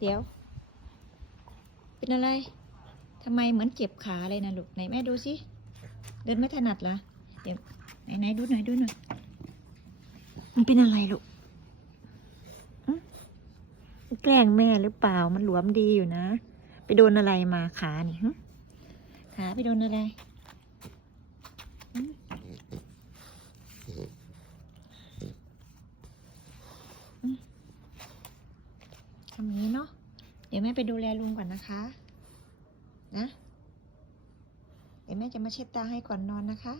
เดี๋ยวเป็นอะไรทำไมเหมือนเจ็บขาเลยนะลูกไหนแม่ดูสิเดินไม่ถนัดเหรอเดี๋ยวไหนดูหน่อยมันเป็นอะไรลูกแกล้งแม่หรือเปล่ามันหลวมดีอยู่นะไปโดนอะไรมาขานี่ขาไปโดนอะไรทำอย่างนี้เนาะเดี๋ยวแม่ไปดูแลลุงก่อนนะคะนะเดี๋ยวแม่จะมาเช็ดตาให้ก่อนนอนนะคะ